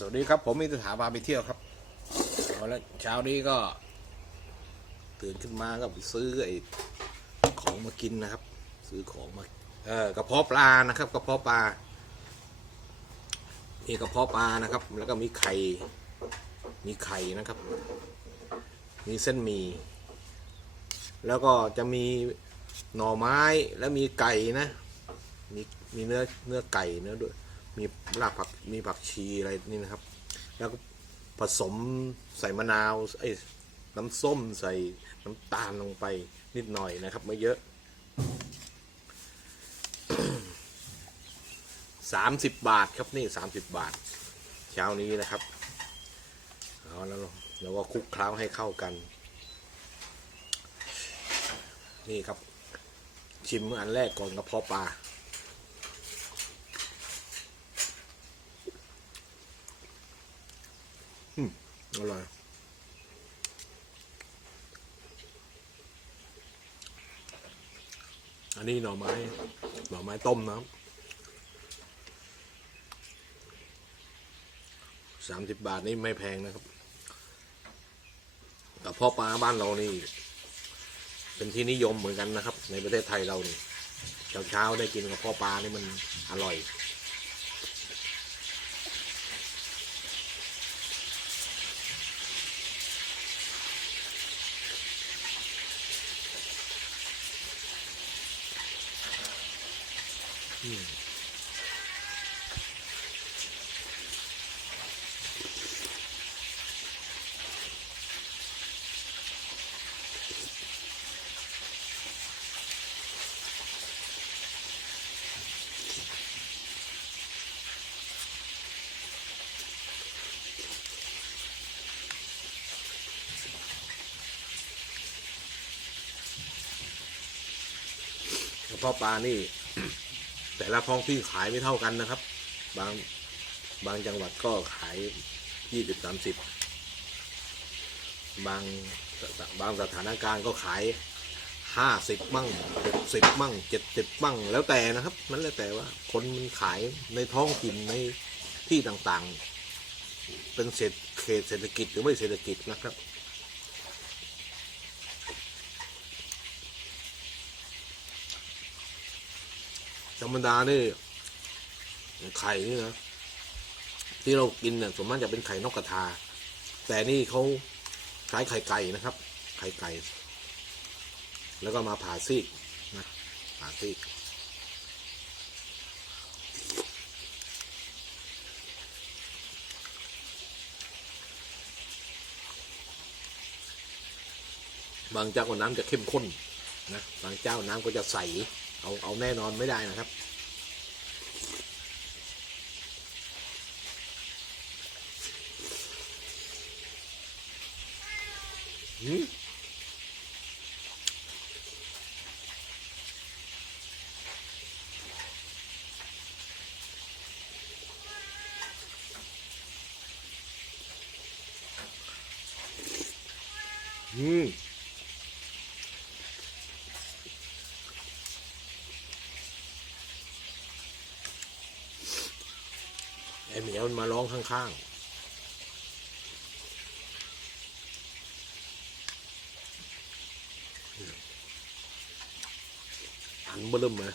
สวัสดีครับ ผมมีสถาพาไปเที่ยวครับเอาละเช้านี้ก็ ตื่นขึ้นมาก็ไปซื้อไอ้ของมากินนะครับ ซื้อของมาเออกระเพาะปลานะครับกระเพาะปลานี่กระเพาะปลานะครับ แล้วก็มีไข่มีไข่นะครับ มีเส้นหมี่แล้วก็จะมีหน่อไม้แล้วมีไก่นะ มีมีเนื้อเนื้อไก่เนื้อด้วย มีรากผักมีผักชีอะไรนี่นะครับ แล้วก็ผสมใส่มะนาวไอ้น้ำส้มใส่น้ำตาลลงไปนิดหน่อยนะครับ ไม่เยอะสามสิบบาทครับนี่สามสิบบาท เช้านี้นะครับเอาแล้วเราก็คลุกเคล้าให้เข้ากัน นี่ครับ ชิมอันแรกก่อนกระเพาะปลา อร่อย อันนี้หน่อไม้ หน่อไม้ต้มนะครับสามสิบบาทนี่ไม่แพงนะครับ แต่พ่อปลาบ้านเรานี่ เป็นที่นิยมเหมือนกันนะครับ ในประเทศไทยเรานี่เช้าเช้าๆได้กินกับพ่อปลานี่มันอร่อย เพาะปลานี่ แต่ละท้องที่ขายไม่เท่ากันนะครับ บางบางจังหวัดก็ขายยี่สิบสามสิบบางบางสถานการณ์ก็ขายห้าสิบมั่งหกสิบมั่งเจ็ดสิบมั่งแล้วแต่นะครับ มันแล้วแต่ว่าคนมันขายในท้องถิ่นในที่ต่างๆ เป็นเศษเขตเศรษฐกิจหรือไม่เศรษฐกิจนะครับ ธรรมดานี่ไข่นี่นะที่เรากินเนี่ยส่วนมากจะเป็นไข่นกกระทา แต่นี่เขาใช้ไข่ไก่นะครับ ไข่ไก่ แล้วก็มาผ่าซีกนะผ่าซีกบางเจ้าก็น้ำจะเข้มข้นนะบางเจ้าน้ำก็จะใส เอาเอาแน่นอนไม่ได้นะครับอืมอืม ไอ้เหมียวมันมาร้องข้างๆ อันเบิ่มเลย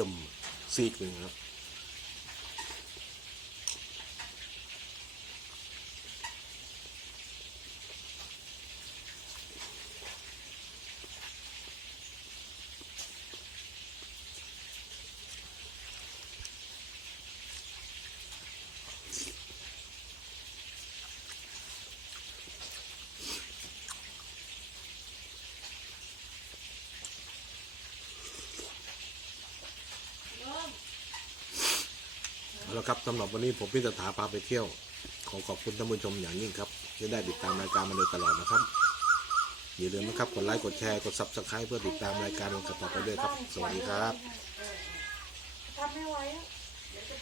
ลมซีกหนึ่งครับ แล้วครับสำหรับวันนี้ผมพิสถาพาไปเที่ยว ขอขอบคุณท่านผู้ชมอย่างยิ่งครับที่ได้ติดตามรายการมาโดยตลอดนะครับ อย่าลืมนะครับกดไลค์กดแชร์กดซับสไคร b ์เพื่อติดตามรายการกันต่อไปด้วยครับ สวัสดีครับ ทำไม่ไหวเดี๋ยวจะ